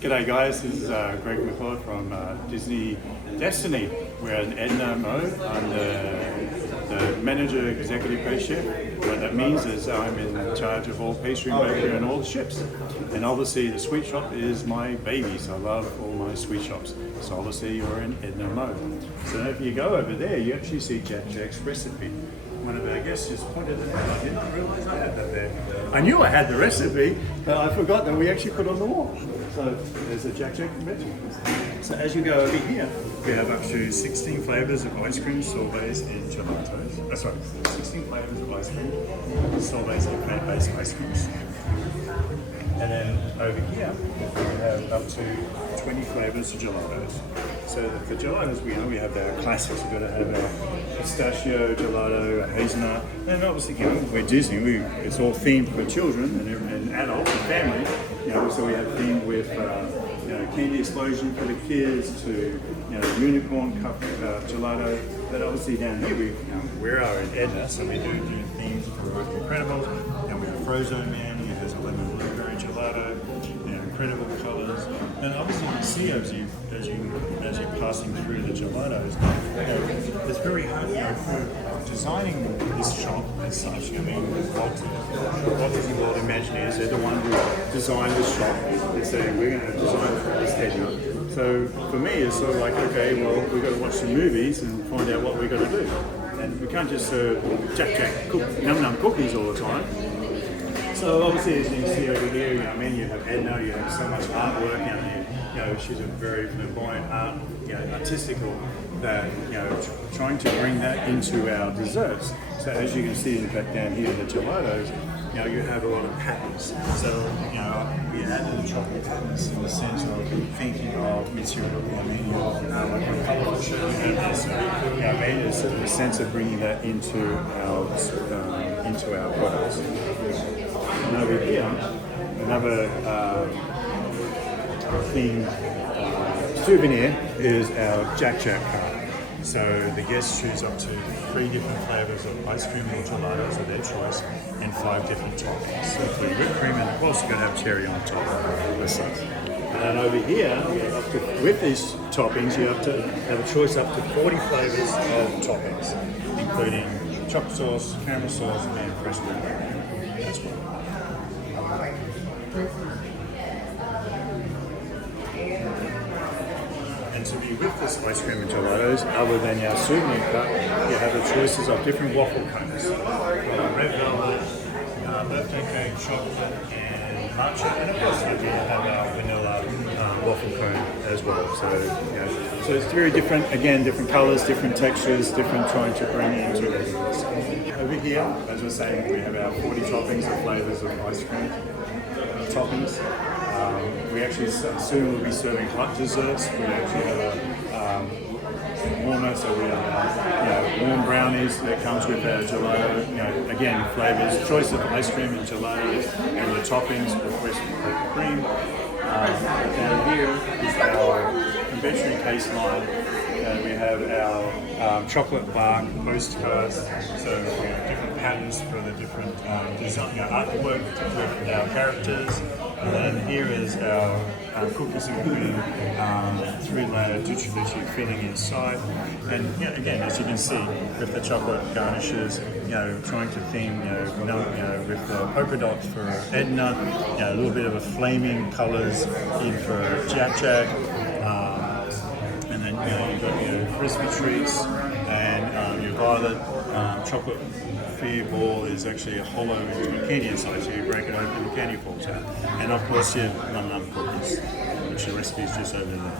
G'day guys, this is Greg McClure from Disney Destiny. We're in Edna mode. I'm the manager executive pastry chef. What that means is I'm in charge of all pastry making and all the ships. And obviously the sweet shop is my baby, so I love all my sweet shops. So obviously you're in Edna mode. So if you go over there, you actually see Jack Jack's recipe. One of our guests just pointed it out. I did not realise I had that there. I knew I had the recipe, but I forgot that we actually put it on the wall. So there's a Jack Jack convention. So as you go over here, we have up to 16 flavours of ice cream, sorbets and gelatos. That's right, 16 flavours of ice cream, sorbets and plant-based ice creams. And then over here, we have up to 20 flavours of gelatos. So the gelatos, we have our classics. We've got to have our pistachio gelato, hazelnut, and obviously, we're Disney. It's all themed for children and adults and family. So we have themed with candy explosion for the kids to unicorn cup gelato. But obviously down here we are in Edna, so we do themes for Incredibles. And we have Frozone Man. He has a lemon blueberry gelato. Incredible colours, and obviously you can see as you're passing through the gelatos, it's very hard for designing this shop as such. I mean, Walt Disney World Imagineers, they're the one who designed this shop. They're saying we're going to design this Edna. So for me, it's sort of like, okay, well, we've got to watch some movies and find out what we've got to do, and we can't just serve Jack Jack num num cookies all the time. So obviously, as you can see over here, you have Edna, you have so much artwork, she's a very flamboyant artistical, that, trying to bring that into our desserts. So as you can see, in fact, down here, the gelatos, you have a lot of patterns. So, we added the chocolate patterns in the sense of thinking of material, like a colourful shirt we have this, it's in the sense of bringing that into our products. And over here, another souvenir is our Jack Jack card. So the guests choose up to 3 different flavours of ice cream or gelatos of their choice and 5 different toppings. So including whipped cream, and of course you're going to have cherry on top. And then over here, with these toppings, you have to have a choice up to 40 flavours of toppings, including chocolate sauce, caramel sauce, and fresh blueberry as well. And to be with this ice cream and gelatos, other than our souvenir cup, you have the choices of different waffle cones. Red velvet, birthday cake, chocolate, and matcha. And of course, you have our vanilla waffle cone as well. So it's very different. Again, different colours, different textures, different trying to bring into it. Over here, as we're saying, we have our 40 toppings of flavours of ice cream toppings. We actually soon will be serving hot desserts. We actually have a warmer, so we have warm brownies that comes with our gelato. Again, flavors, choice of ice cream and gelatos, and the toppings with whipped cream. Down here is our conventional case line. We have our chocolate bark postcards, so different patterns for the different design, artwork with our characters. And then here is our cookies and cream 3-layer Dutrilucci filling inside. And again, as you can see, with the chocolate garnishes, trying to theme, with the polka dots for Edna, a little bit of a flaming colours in for Jack Jack. And then you've got your crispy treats and your violet chocolate fear ball is actually a hollow into a candy inside, so you break it open, the candy falls out. And of course your num num cookies, which the recipe is just over there.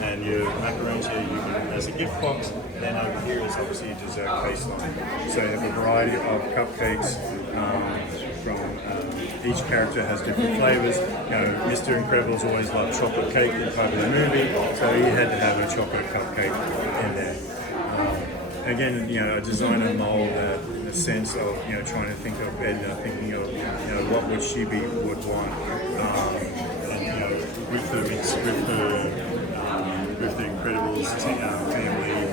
And your macaroons here you can as a gift box. Then over here is obviously your dessert case line. So you have a variety of cupcakes from each character has different flavours. Mr. Incredible's always loved chocolate cake in part of the movie, so he had to have a chocolate cupcake in there. Again, a designer mold in the sense of trying to think of Edna, thinking of what would she would want, and with the Incredibles family,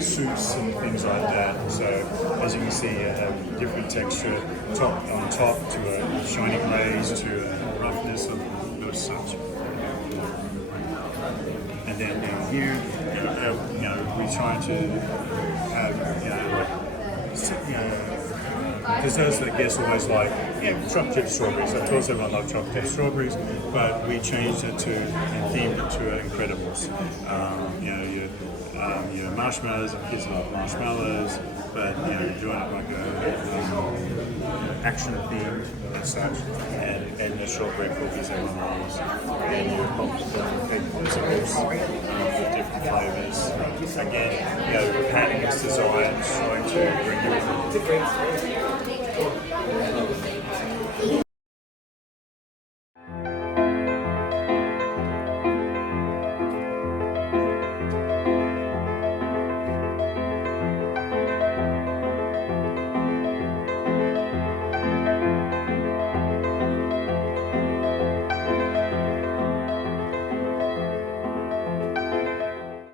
soups and things like that. So as you can see, you have different texture on top to a shiny glaze to a roughness of such. And then down here, we're trying to have, desserts that guests always like, chocolate strawberries. Of course, everyone loves chocolate strawberries, but we changed it to and themed it to Incredibles. Your marshmallows, and kids love marshmallows, but doing it like a action theme and such, and the shortbread cookies everyone loves, and your popsicles, with different flavors. Again, pattern is designed trying to bring you